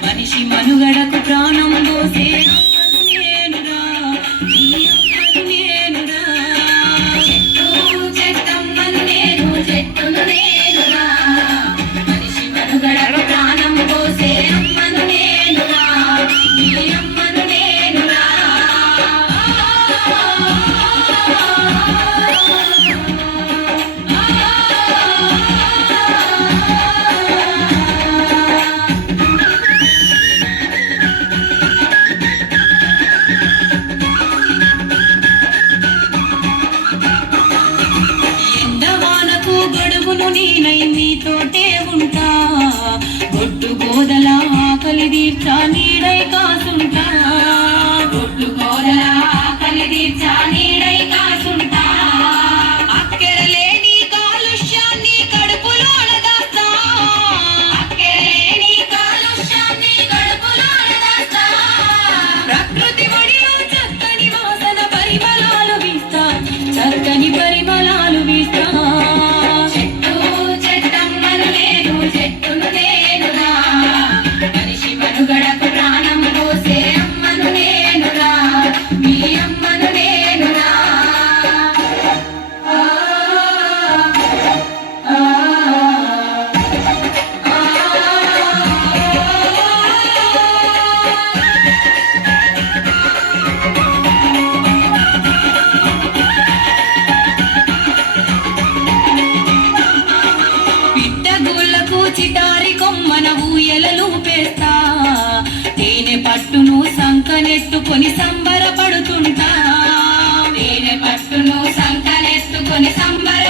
మనిషి మనుగడ మొదల కలిదీర్చా నీ సంకలేసుకొని సంబరపడుతుంటా. వీణ పట్టును సంకలేసుకొని సంబర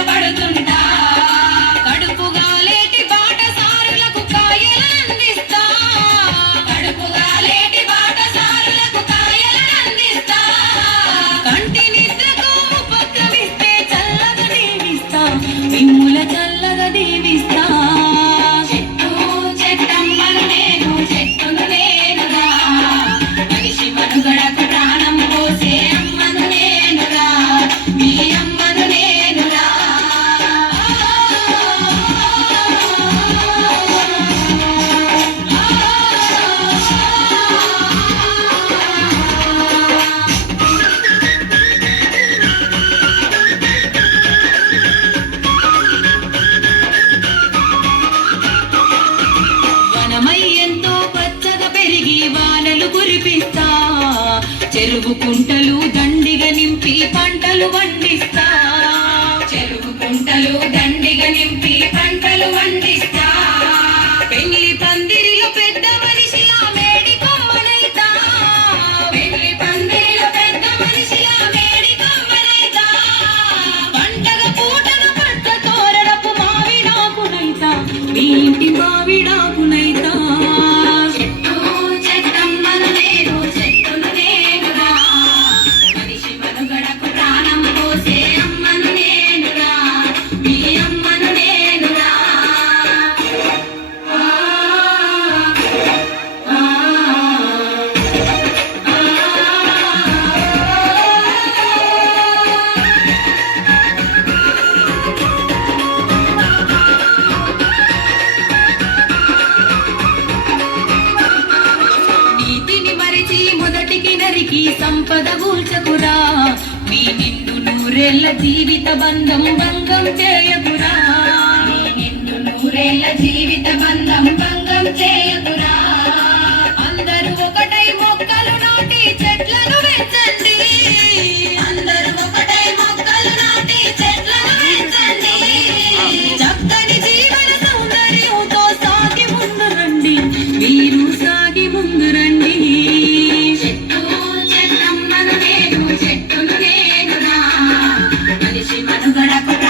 చెరువు కుంటలు దండిగా నింపి పంటలు పండిస్తా. చెరువు కుంటలు అందరికీ సంపద కూల్చకురా మీ నిండు నూరేళ్ళ జీవిత బంధం భంగం చేయకురా. I'm gonna put